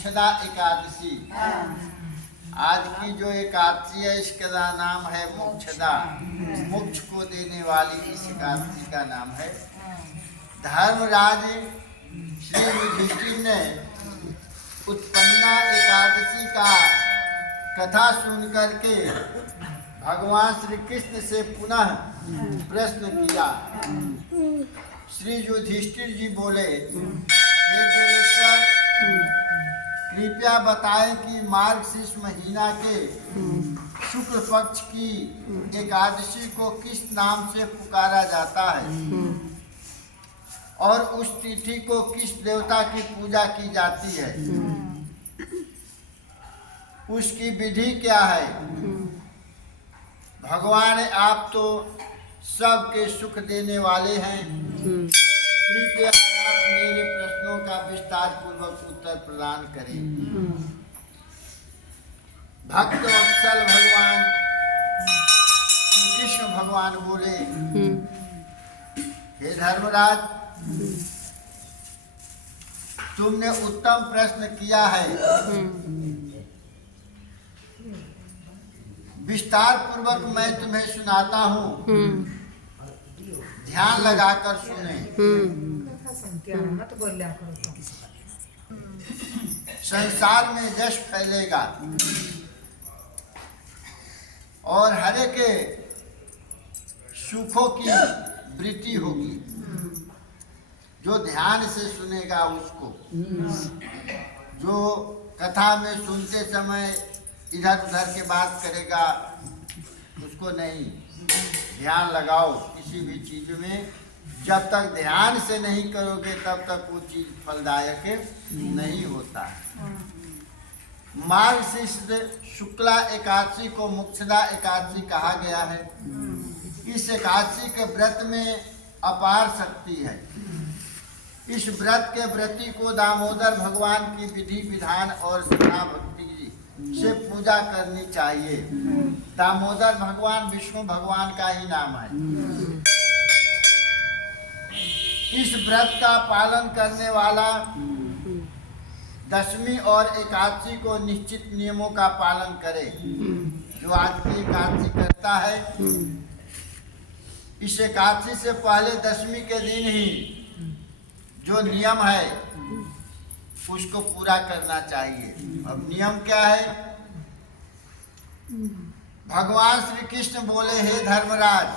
मोक्षदा एकादशी। आज की जो एकादशी है इसका नाम है मोक्षदा। मोक्ष को देने वाली इस एकादशी का नाम है। धर्मराज श्री युधिष्ठिर ने उत्पन्ना एकादशी का कथा सुन करके भगवान श्री कृष्ण से पुनः प्रश्न किया। श्री युधिष्ठिर जी बोले, हे देवेश्वर, कृपया बताएं कि मार्गशीर्ष महीना के शुक्ल पक्ष की एकादशी को किस नाम से पुकारा जाता है और उस तिथि को किस देवता की पूजा की जाती है, उसकी विधि क्या है। भगवान आप तो सबके सुख देने वाले हैं, कृपया आप मेरे प्रश्नों का विस्तार पूर्वक उत्तर प्रदान करें। भक्त वत्सल भगवान कृष्ण भगवान बोले, हे धर्मराज, तुमने उत्तम प्रश्न किया है। विस्तार पूर्वक मैं तुम्हें सुनाता हूँ, ध्यान लगाकर सुने। संसार में यश फैलेगा और हरे के सुखों की वृद्धि होगी। जो ध्यान से सुनेगा उसको, जो कथा में सुनते समय इधर उधर के बात करेगा उसको नहीं। ध्यान लगाओ किसी भी चीज में, जब तक ध्यान से नहीं करोगे तब तक वो चीज फलदायक नहीं होता। मार्गशीर्ष शुक्ला एकादशी को मोक्षदा एकादशी कहा गया है। इस एकादशी के व्रत में अपार शक्ति है। इस व्रत के व्रती को दामोदर भगवान की विधि विधान और श्रद्धा भक्ति से पूजा करनी चाहिए। दामोदर भगवान विष्णु भगवान का ही नाम है। इस व्रत का पालन करने वाला दशमी और एकादशी को निश्चित नियमों का पालन करे। जो आज की एकादशी करता है, इस एकादशी से पहले दशमी के दिन ही जो नियम है उसको पूरा करना चाहिए। अब नियम क्या है? भगवान श्री कृष्ण बोले, हे धर्मराज,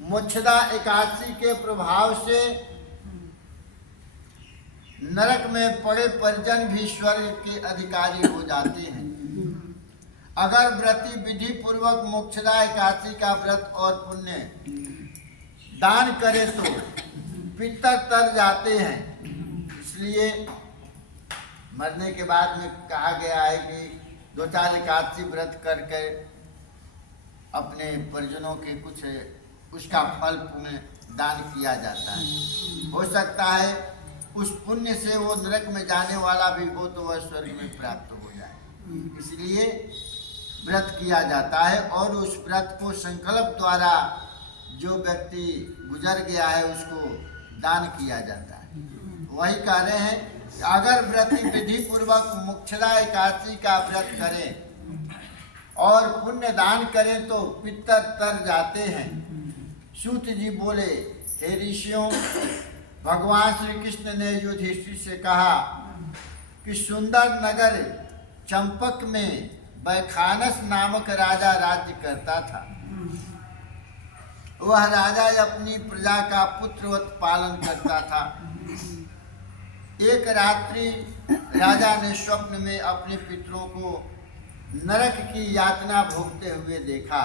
मोक्षदा एकादशी के प्रभाव से नरक में पड़े परिजन भी स्वर्ग के अधिकारी हो जाते हैं। अगर व्रती विधि पूर्वक मोक्षदा एकादशी का व्रत और पुण्य दान करे तो पितर तर जाते हैं। इसलिए मरने के बाद में कहा गया है कि 2-4 एकादशी व्रत करके अपने परिजनों के कुछ उसका फल पुण्य दान किया जाता है। हो सकता है उस पुण्य से वो नरक में जाने वाला भी हो तो वह स्वर्ग में प्राप्त हो जाए। इसलिए व्रत किया जाता है और उस व्रत को संकल्प द्वारा जो व्यक्ति गुजर गया है उसको दान किया जाता है। वही कह रहे हैं कि अगर व्रती विधि पूर्वक मोक्षदा एकादशी का व्रत करें और पुण्य दान करें तो पितर तर जाते हैं। सूत जी बोले, हे ऋषियों, भगवान श्री कृष्ण ने युधिष्ठिर से कहा कि सुंदर नगर चंपक में बैखानस नामक राजा राज्य करता था। वह राजा अपनी प्रजा का पुत्रवत पालन करता था। एक रात्रि राजा ने स्वप्न में अपने पितरों को नरक की यातना भोगते हुए देखा।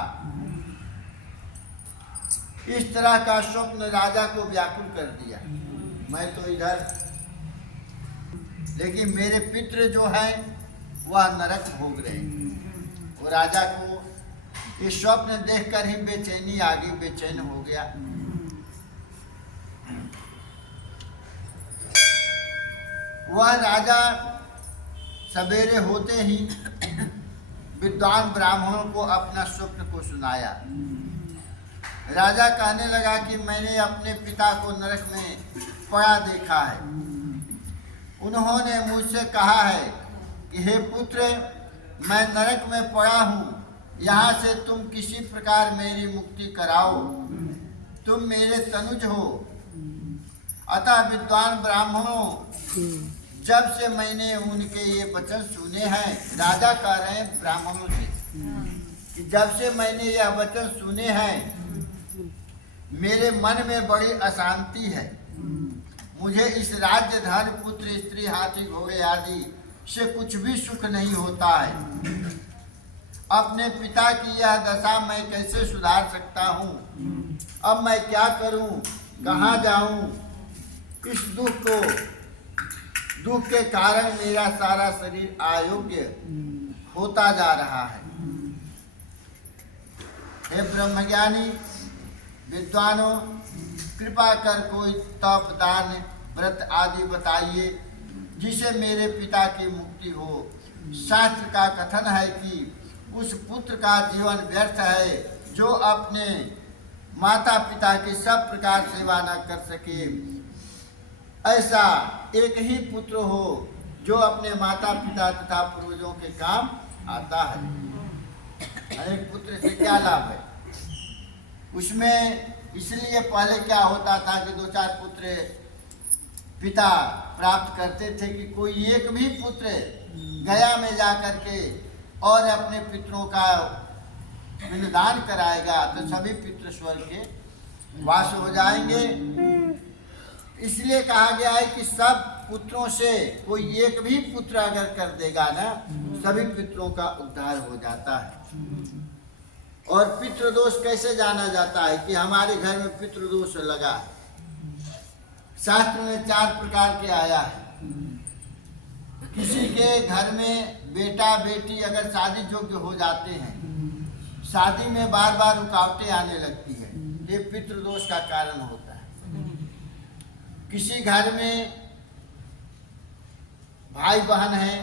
इस तरह का स्वप्न राजा को व्याकुल कर दिया। मैं तो इधर, लेकिन मेरे पितृ जो हैं वह नरक भोग रहे। वो राजा को ये स्वप्न देखकर ही बेचैनी आ गई, बेचैन हो गया। वह राजा सवेरे होते ही विद्वान ब्राह्मणों को अपना स्वप्न को सुनाया। राजा कहने लगा कि मैंने अपने पिता को नरक में पड़ा देखा है। उन्होंने मुझसे कहा है कि हे पुत्र, मैं नरक में पड़ा हूँ, यहाँ से तुम किसी प्रकार मेरी मुक्ति कराओ, तुम मेरे तनुज हो। अतः विद्वान ब्राह्मणों, जब से मैंने उनके ये वचन सुने हैं, राजा कह रहे हैं ब्राह्मणों से कि जब से मैंने यह वचन सुने हैं, मेरे मन में बड़ी अशांति है। मुझे इस राज्य, धन, पुत्र, स्त्री, हाथी, घोड़े आदि से कुछ भी सुख नहीं होता है। अपने पिता की यह दशा मैं कैसे सुधार सकता हूँ? अब मैं क्या करूँ, कहाँ जाऊँ? इस दुख के कारण मेरा सारा शरीर अयोग्य होता जा रहा है। हे ब्रह्मज्ञानी विद्वानों, कृपा कर कोई तप, दान, व्रत आदि बताइए जिसे मेरे पिता की मुक्ति हो। शास्त्र का कथन है कि उस पुत्र का जीवन व्यर्थ है जो अपने माता पिता की सब प्रकार सेवा न कर सके। ऐसा एक ही पुत्र हो जो अपने माता पिता तथा पूर्वजों के काम आता है। अनेक पुत्र से क्या लाभ है? उसमें इसलिए पहले क्या होता था कि 2-4 पुत्र पिता प्राप्त करते थे कि कोई एक भी पुत्र गया में जाकर के और अपने पितरों का पिंडदान कराएगा तो सभी पितृ स्वर्ग के वास हो जाएंगे। इसलिए कहा गया है कि सब पुत्रों से कोई एक भी पुत्र अगर कर देगा ना, सभी पितरों का उद्धार हो जाता है। और पितृदोष कैसे जाना जाता है कि हमारे घर में पितृदोष लगा है? शास्त्र में 4 प्रकार के आया है। किसी के घर में बेटा बेटी अगर शादी योग्य हो जाते हैं, शादी में बार बार रुकावटें आने लगती है, ये पितृदोष का कारण होता है। किसी घर में भाई बहन है,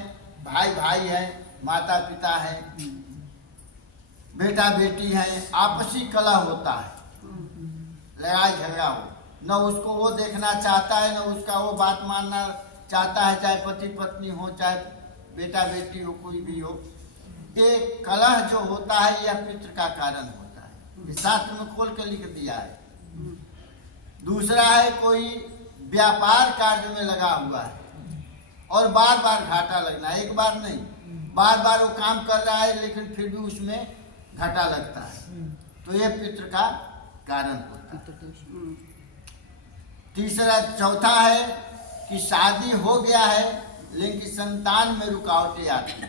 भाई भाई है, माता पिता है, बेटा बेटी है, आपसी कलह होता है, लड़ाई झगड़ा हो, न उसको वो देखना चाहता है, न उसका वो बात मानना चाहता है, चाहे पति पत्नी हो, चाहे बेटा बेटी हो, कोई भी हो। ये कलह जो होता है यह पितृ का कारण होता है। ये शास्त्र में खोल के लिख दिया है। दूसरा है कोई व्यापार कार्य में लगा हुआ है और बार बार घाटा लगना, एक बार नहीं, बार बार वो काम कर रहा है लेकिन फिर भी उसमें घाटा लगता है, तो यह पितृ का कारण होता है। तीसरा, चौथा है कि शादी हो गया है लेकिन संतान में रुकावटें आती हैं।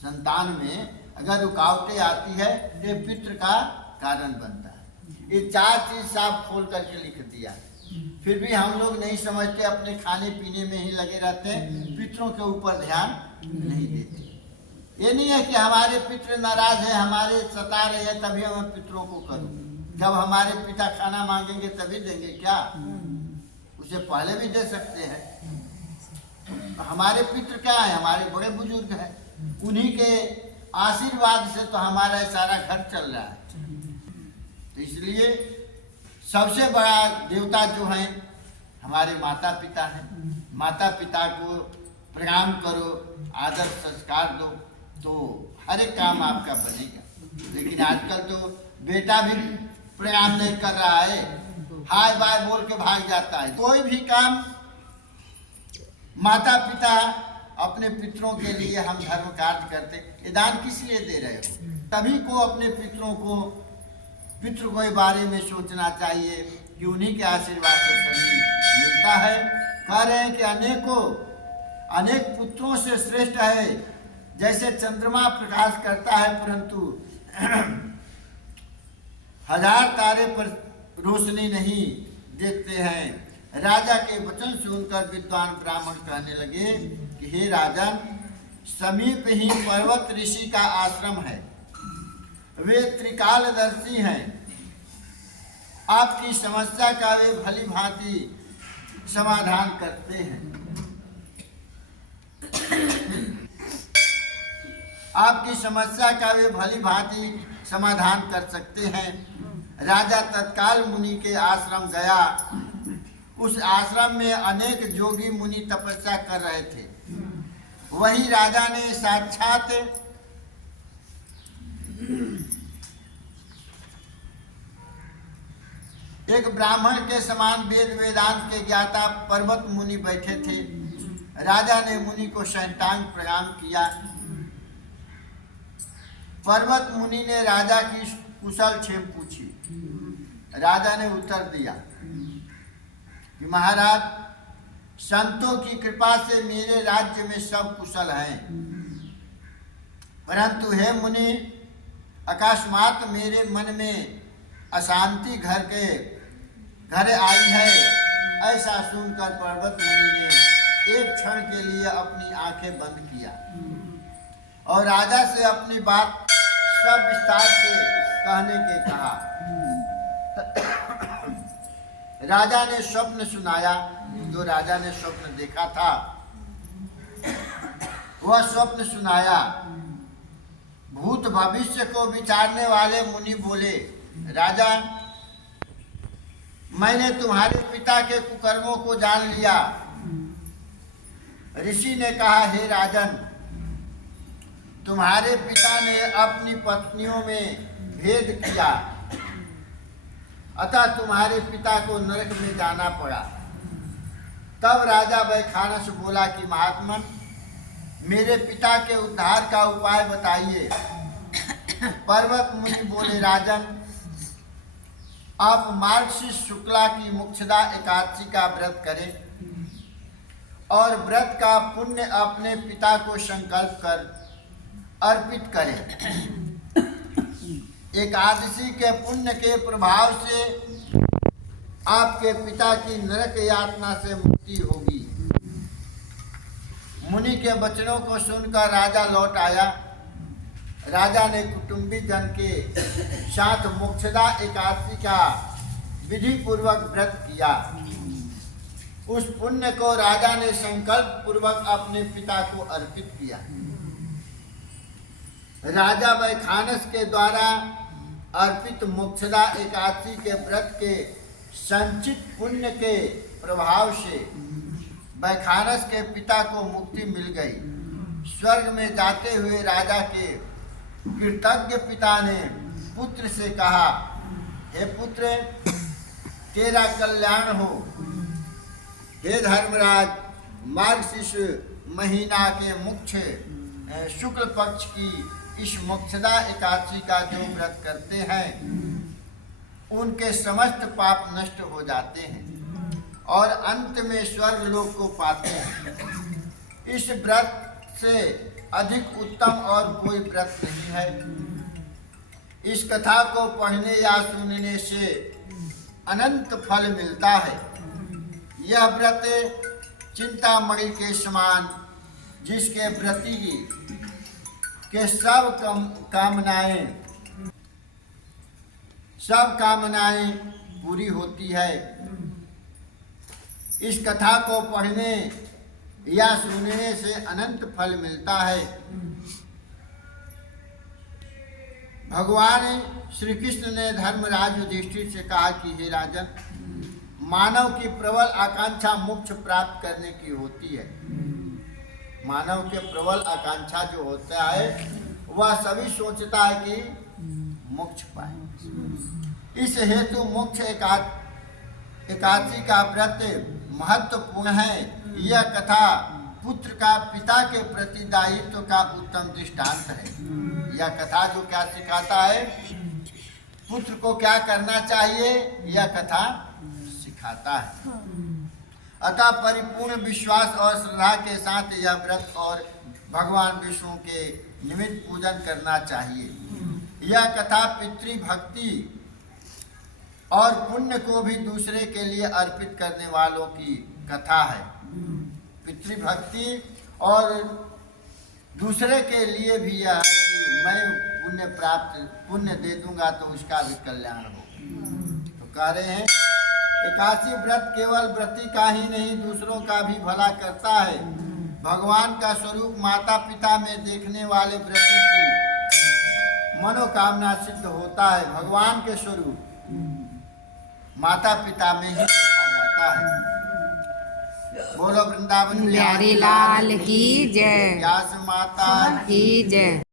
संतान में अगर रुकावटें आती है तो पितृ का कारण बनता है। ये 4 चीज साफ खोल करके लिख दिया। फिर भी हम लोग नहीं समझते, अपने खाने पीने में ही लगे रहते हैं, पितरों के ऊपर ध्यान नहीं देते। ये नहीं है कि हमारे पितृ नाराज है, हमारे सता रहे हैं तभी हम पितरों को करूं। जब हमारे पिता खाना मांगेंगे तभी देंगे क्या? उसे पहले भी दे सकते हैं। हमारे पितृ क्या है? हमारे बड़े बुजुर्ग हैं, उन्हीं के आशीर्वाद से तो हमारा सारा घर चल रहा है। तो इसलिए सबसे बड़ा देवता जो है हमारे माता पिता हैं। माता पिता को प्रणाम करो, आदर संस्कार दो, तो हर एक काम आपका बनेगा। लेकिन आजकल तो बेटा भी प्रणाम नहीं कर रहा है, हाय बाय बोल के भाग जाता है। कोई भी काम माता पिता अपने पितरों के लिए हम धर्म कार्य करते, ये दान किस लिए दे रहे हो? तभी को अपने पितरों को, पितृ के बारे में सोचना चाहिए कि उन्हीं के आशीर्वाद से सभी मिलता है। कह रहे हैं कि अनेक पुत्रों से श्रेष्ठ है, जैसे चंद्रमा प्रकाश करता है परंतु 1000 तारे पर रोशनी नहीं देखते हैं। राजा के वचन सुनकर विद्वान ब्राह्मण कहने लगे कि हे राजन, समीप ही पर्वत ऋषि का आश्रम है, वे त्रिकालदर्शी हैं। आपकी समस्या का वे भली भांति समाधान करते हैं। आपकी समस्या का वे भली भांति समाधान कर सकते हैं। राजा तत्काल मुनि के आश्रम गया, उस आश्रम में अनेक जोगी मुनि तपस्या कर रहे थे। वही राजा ने साक्षात एक ब्राह्मण के समान वेद वेदांत के ज्ञाता पर्वत मुनि बैठे थे। राजा ने मुनि को साष्टांग प्रणाम किया। पर्वत मुनि ने राजा की कुशल क्षेम पूछी। राजा ने उत्तर दिया कि महाराज, संतों की कृपा से मेरे राज्य में सब कुशल हैं, परंतु हे मुनि, अकस्मात मेरे मन में अशांति घर आई है। ऐसा सुनकर पर्वत मुनि ने एक क्षण के लिए अपनी आंखें बंद किया और राजा से अपनी बात सब विस्तार से कहने के कहा। राजा ने स्वप्न सुनाया। जो राजा ने स्वप्न देखा था वह स्वप्न सुनाया। भूत भविष्य को विचारने वाले मुनि बोले, राजा, मैंने तुम्हारे पिता के कुकर्मों को जान लिया। ऋषि ने कहा, हे राजन, तुम्हारे पिता ने अपनी पत्नियों में भेद किया, अतः तुम्हारे पिता को नरक में जाना पड़ा। तब राजा वैखानस बोला कि महात्मन, मेरे पिता के उद्धार का उपाय बताइए। पर्वत मुनि बोले, राजन, आप मार्गशीर्ष शुक्ला की मोक्षदा एकादशी का व्रत करें और व्रत का पुण्य अपने पिता को संकल्प कर अर्पित करें। एकादशी के पुण्य के प्रभाव से आपके पिता की नरक यातना से मुक्ति होगी। मुनि के वचनों को सुनकर राजा लौट आया। राजा ने कुटुंबी जन के साथ मोक्षदा एकादशी का विधि पूर्वक व्रत किया। उस पुण्य को राजा ने संकल्प पूर्वक अपने पिता को अर्पित किया। राजा वैखानस के द्वारा अर्पित मोक्षदा एकादशी के व्रत के संचित पुण्य के प्रभाव से वैखानस के पिता को मुक्ति मिल गई। स्वर्ग में जाते हुए राजा के कृतज्ञ पिता ने पुत्र से कहा, हे पुत्र, तेरा कल्याण हो। हे धर्मराज, मार्गशीर्ष महीना के मुख्य शुक्ल पक्ष की इस मोक्षदा एकादशी का जो व्रत करते हैं उनके समस्त पाप नष्ट हो जाते हैं और अंत में स्वर्ग लोक को पाते हैं। इस व्रत से अधिक उत्तम और कोई व्रत नहीं है। इस कथा को पढ़ने या सुनने से अनंत फल मिलता है। यह व्रत चिंतामणि के समान, जिसके व्रती के सब कामनाएं पूरी होती है। इस कथा को पढ़ने या सुनने से अनंत फल मिलता है। भगवान श्री कृष्ण ने धर्मराज युधिष्ठिर से कहा कि हे राजन, मानव की प्रबल आकांक्षा मोक्ष प्राप्त करने की होती है। मानव के प्रबल आकांक्षा जो होता है वह सभी सोचता है कि मोक्ष पाए। इस हेतु मोक्ष एकादशी का व्रत महत्वपूर्ण है। यह कथा पुत्र का पिता के प्रति दायित्व का उत्तम दृष्टांत है। यह कथा जो क्या सिखाता है, पुत्र को क्या करना चाहिए, यह कथा सिखाता है। अतः परिपूर्ण विश्वास और श्रद्धा के साथ यह व्रत और भगवान विष्णु के निमित्त पूजन करना चाहिए। यह कथा पितृभक्ति और पुण्य को भी दूसरे के लिए अर्पित करने वालों की कथा है। पितृभक्ति और दूसरे के लिए भी यह है कि मैं पुण्य दे दूंगा तो उसका भी कल्याण हो। तो कह रहे हैं, एकादशी व्रत केवल व्रती का ही नहीं, दूसरों का भी भला करता है। भगवान का स्वरूप माता पिता में देखने वाले व्रती की मनोकामना सिद्ध होता है। भगवान के स्वरूप माता पिता में ही देखा जाता है। जाता है। बोलो वृंदावन बिहारी लाल की जय। व्यास माता की जय।